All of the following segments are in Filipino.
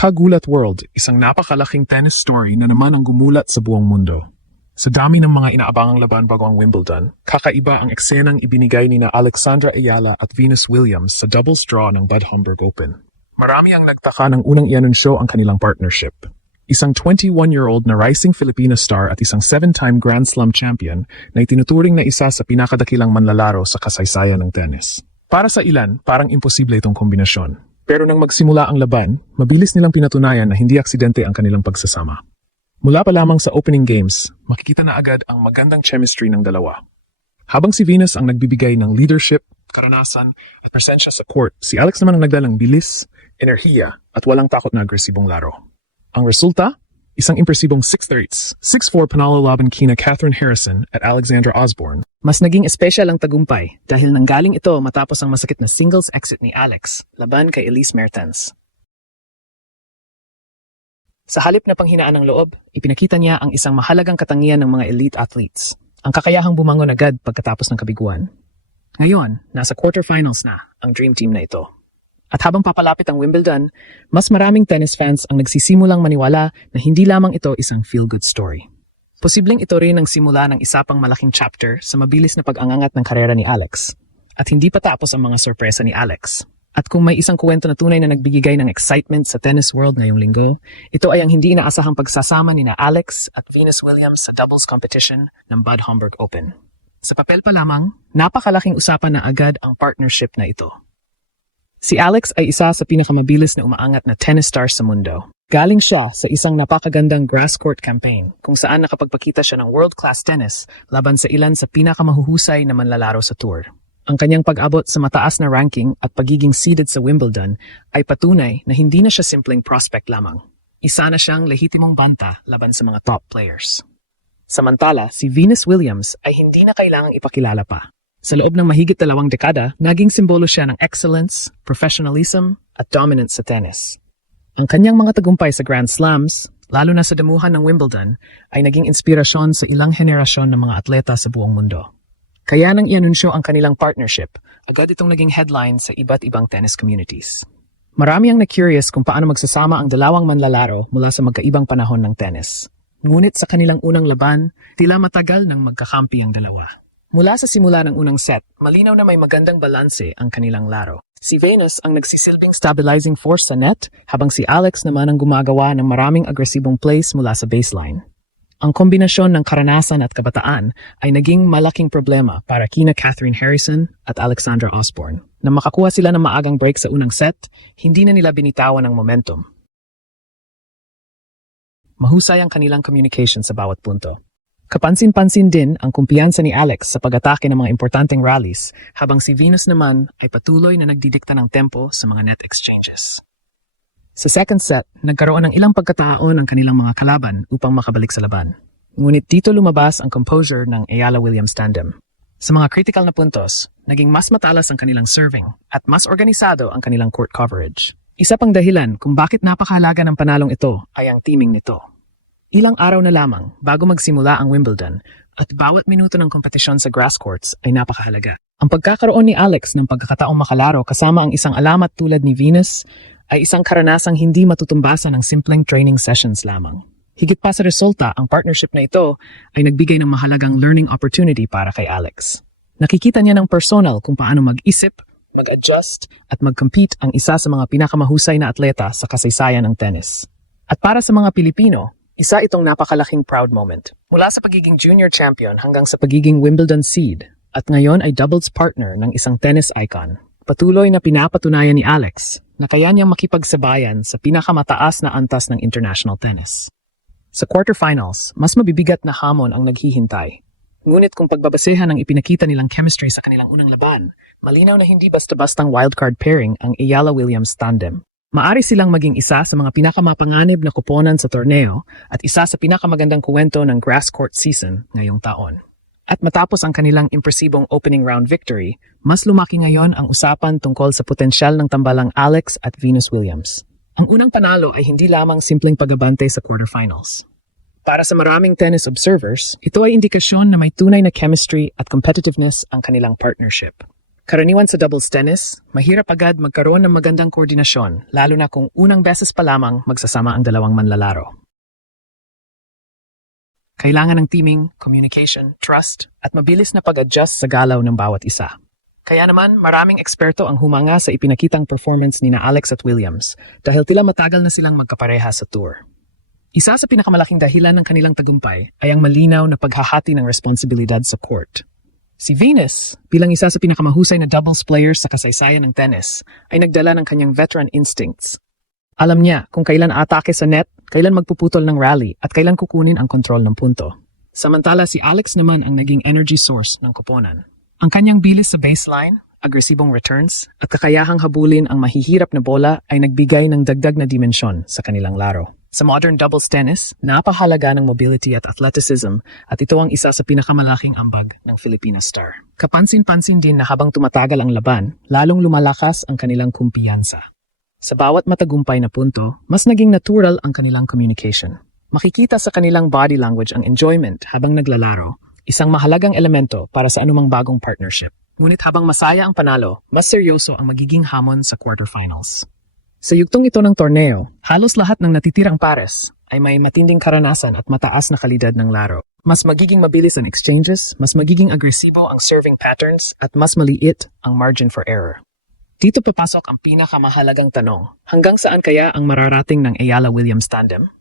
Kagulat World, isang napakalaking tennis story na naman ang gumulat sa buong mundo. Sa dami ng mga inaabangang laban bago ang Wimbledon, kakaiba ang eksenang ibinigay ni na Alexandra Ayala at Venus Williams sa doubles draw ng Bad Homburg Open. Marami ang nagtaka ng unang ianunsyo ang kanilang partnership. Isang 21-year-old na rising Filipino star at isang 7-time Grand Slam champion na itinuturing na isa sa pinakadakilang manlalaro sa kasaysayan ng tennis. Para sa ilan, parang imposible itong kombinasyon. Pero nang magsimula ang laban, mabilis nilang pinatunayan na hindi aksidente ang kanilang pagsasama. Mula pa lamang sa opening games, makikita na agad ang magandang chemistry ng dalawa. Habang si Venus ang nagbibigay ng leadership, karanasan at presensya sa court, si Alex naman ang nagdalang bilis, enerhiya at walang takot na agresibong laro. Ang resulta? Isang impresibong 6-3, 6-4 panalo laban kina Catherine Harrison at Alexandra Osborne. Mas naging espesyal ang tagumpay dahil nanggaling ito matapos ang masakit na singles exit ni Alex laban kay Elise Mertens. Sa halip na panghinaan ng loob, ipinakita niya ang isang mahalagang katangian ng mga elite athletes, ang kakayahang bumangon agad pagkatapos ng kabiguan. Ngayon, nasa quarterfinals na ang dream team na ito. At habang papalapit ang Wimbledon, mas maraming tennis fans ang nagsisimulang maniwala na hindi lamang ito isang feel-good story. Posibleng ito rin ang simula ng isa pang malaking chapter sa mabilis na pag-angangat ng karera ni Alex. At hindi pa tapos ang mga sorpresa ni Alex. At kung may isang kwento na tunay na nagbigay ng excitement sa tennis world ngayong linggo, ito ay ang hindi inaasahang pagsasama ni na Alex at Venus Williams sa doubles competition ng Bad Homburg Open. Sa papel pa lamang, napakalaking usapan na agad ang partnership na ito. Si Alex ay isa sa pinakamabilis na umaangat na tennis star sa mundo. Galing siya sa isang napakagandang grass court campaign kung saan nakapagpakita siya ng world-class tennis laban sa ilan sa pinakamahuhusay na manlalaro sa tour. Ang kanyang pag-abot sa mataas na ranking at pagiging seeded sa Wimbledon ay patunay na hindi na siya simpleng prospect lamang. Isa na siyang lehitimong banta laban sa mga top players. Samantala, si Venus Williams ay hindi na kailangang ipakilala pa. Sa loob ng mahigit 2 dekada, naging simbolo siya ng excellence, professionalism, at dominance sa tennis. Ang kanyang mga tagumpay sa Grand Slams, lalo na sa damuhan ng Wimbledon, ay naging inspirasyon sa ilang henerasyon ng mga atleta sa buong mundo. Kaya nang ianunsyo ang kanilang partnership, agad itong naging headline sa iba't ibang tennis communities. Marami ang na-curious kung paano magsasama ang dalawang manlalaro mula sa magkaibang panahon ng tennis. Ngunit sa kanilang unang laban, tila matagal nang magkakampi ang dalawa. Mula sa simula ng unang set, malinaw na may magandang balanse ang kanilang laro. Si Venus ang nagsisilbing stabilizing force sa net, habang si Alex naman ang gumagawa ng maraming agresibong plays mula sa baseline. Ang kombinasyon ng karanasan at kabataan ay naging malaking problema para kina Catherine Harrison at Alexandra Osborne. Nang makakuha sila ng maagang break sa unang set, hindi na nila binitawan ang momentum. Mahusay ang kanilang communication sa bawat punto. Kapansin-pansin din ang kumpiyansa ni Alex sa pag-atake ng mga importanteng rallies, habang si Venus naman ay patuloy na nagdidikta ng tempo sa mga net exchanges. Sa second set, nagkaroon ng ilang pagkataon ang kanilang mga kalaban upang makabalik sa laban. Ngunit dito lumabas ang composure ng Ayala-Williams tandem. Sa mga critical na puntos, naging mas matalas ang kanilang serving at mas organisado ang kanilang court coverage. Isa pang dahilan kung bakit napakahalaga ng panalong ito ay ang teaming nito. Ilang araw na lamang bago magsimula ang Wimbledon at bawat minuto ng kompetisyon sa grass courts ay napakahalaga. Ang pagkakaroon ni Alex ng pagkakataong makalaro kasama ang isang alamat tulad ni Venus ay isang karanasang hindi matutumbasan ng simpleng training sessions lamang. Higit pa sa resulta, ang partnership na ito ay nagbigay ng mahalagang learning opportunity para kay Alex. Nakikita niya ng personal kung paano mag-isip, mag-adjust at mag-compete ang isa sa mga pinakamahusay na atleta sa kasaysayan ng tennis. At para sa mga Pilipino, isa itong napakalaking proud moment. Mula sa pagiging junior champion hanggang sa pagiging Wimbledon seed at ngayon ay doubles partner ng isang tennis icon. Patuloy na pinapatunayan ni Alex na kaya niyang makipagsabayan sa pinakamataas na antas ng international tennis. Sa quarterfinals, mas mabibigat na hamon ang naghihintay. Ngunit kung pagbabasehan ang ipinakita nilang chemistry sa kanilang unang laban, malinaw na hindi basta-bastang wildcard pairing ang Ayala-Williams tandem. Maari silang maging isa sa mga pinakamapanganib na kuponan sa torneo at isa sa pinakamagandang kuwento ng grass court season ngayong taon. At matapos ang kanilang impresibong opening round victory, mas lumaki ngayon ang usapan tungkol sa potensyal ng tambalang Alex at Venus Williams. Ang unang panalo ay hindi lamang simpleng pag-abante sa quarterfinals. Para sa maraming tennis observers, ito ay indikasyon na may tunay na chemistry at competitiveness ang kanilang partnership. Karaniwan sa doubles tennis, mahirap agad magkaroon ng magandang koordinasyon, lalo na kung unang beses pa lamang magsasama ang dalawang manlalaro. Kailangan ng teaming, communication, trust, at mabilis na pag-adjust sa galaw ng bawat isa. Kaya naman, maraming eksperto ang humanga sa ipinakitang performance ni na Alex at Williams dahil tila matagal na silang magkapareha sa tour. Isa sa pinakamalaking dahilan ng kanilang tagumpay ay ang malinaw na paghahati ng responsibilidad sa court. Si Venus, bilang isa sa pinakamahusay na doubles player sa kasaysayan ng tennis, ay nagdala ng kanyang veteran instincts. Alam niya kung kailan atake sa net, kailan magpuputol ng rally, at kailan kukunin ang kontrol ng punto. Samantala si Alex naman ang naging energy source ng koponan. Ang kanyang bilis sa baseline, agresibong returns, at kakayahang habulin ang mahihirap na bola ay nagbigay ng dagdag na dimensyon sa kanilang laro. Sa modern doubles tennis, napahalaga ng mobility at athleticism at ito ang isa sa pinakamalaking ambag ng Filipina star. Kapansin-pansin din na habang tumatagal ang laban, lalong lumalakas ang kanilang kumpiyansa. Sa bawat matagumpay na punto, mas naging natural ang kanilang communication. Makikita sa kanilang body language ang enjoyment habang naglalaro, isang mahalagang elemento para sa anumang bagong partnership. Ngunit habang masaya ang panalo, mas seryoso ang magiging hamon sa quarterfinals. Sa yugtong ito ng torneo, halos lahat ng natitirang pares ay may matinding karanasan at mataas na kalidad ng laro. Mas magiging mabilis ang exchanges, mas magiging agresibo ang serving patterns, at mas maliit ang margin for error. Dito papasok ang pinakamahalagang tanong, hanggang saan kaya ang mararating ng Ayala-Williams tandem?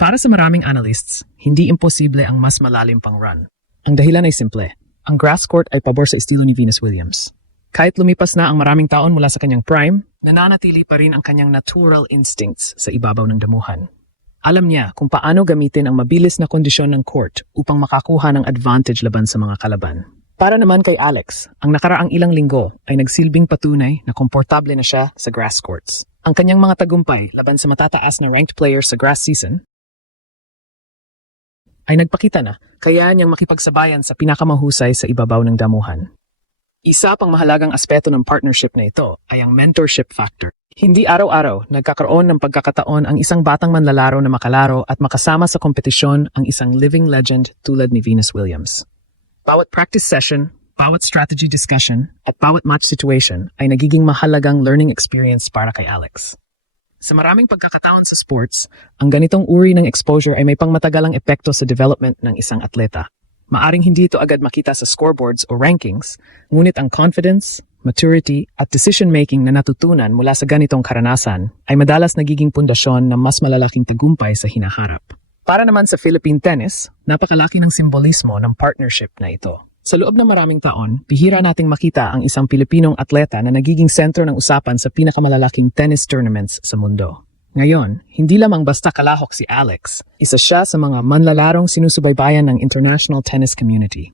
Para sa maraming analysts, hindi imposible ang mas malalim pang run. Ang dahilan ay simple, ang grass court ay pabor sa estilo ni Venus Williams. Kahit lumipas na ang maraming taon mula sa kanyang prime, nananatili pa rin ang kanyang natural instincts sa ibabaw ng damuhan. Alam niya kung paano gamitin ang mabilis na kondisyon ng court upang makakuha ng advantage laban sa mga kalaban. Para naman kay Alex, ang nakaraang ilang linggo ay nagsilbing patunay na komportable na siya sa grass courts. Ang kanyang mga tagumpay laban sa matataas na ranked players sa grass season ay nagpakita na kaya niyang makipagsabayan sa pinakamahusay sa ibabaw ng damuhan. Isa pang mahalagang aspeto ng partnership na ito ay ang mentorship factor. Hindi araw-araw nagkakaroon ng pagkakataon ang isang batang manlalaro na makalaro at makasama sa kompetisyon ang isang living legend tulad ni Venus Williams. Bawat practice session, bawat strategy discussion, at bawat match situation ay nagiging mahalagang learning experience para kay Alex. Sa maraming pagkakataon sa sports, ang ganitong uri ng exposure ay may pangmatagalang epekto sa development ng isang atleta. Maaring hindi ito agad makita sa scoreboards o rankings, ngunit ang confidence, maturity, at decision-making na natutunan mula sa ganitong karanasan ay madalas nagiging pundasyon ng mas malalaking tagumpay sa hinaharap. Para naman sa Philippine tennis, napakalaki ng simbolismo ng partnership na ito. Sa loob ng maraming taon, bihira nating makita ang isang Pilipinong atleta na nagiging sentro ng usapan sa pinakamalalaking tennis tournaments sa mundo. Ngayon, hindi lamang basta kalahok si Alex, isa siya sa mga manlalarong sinusubaybayan ng international tennis community.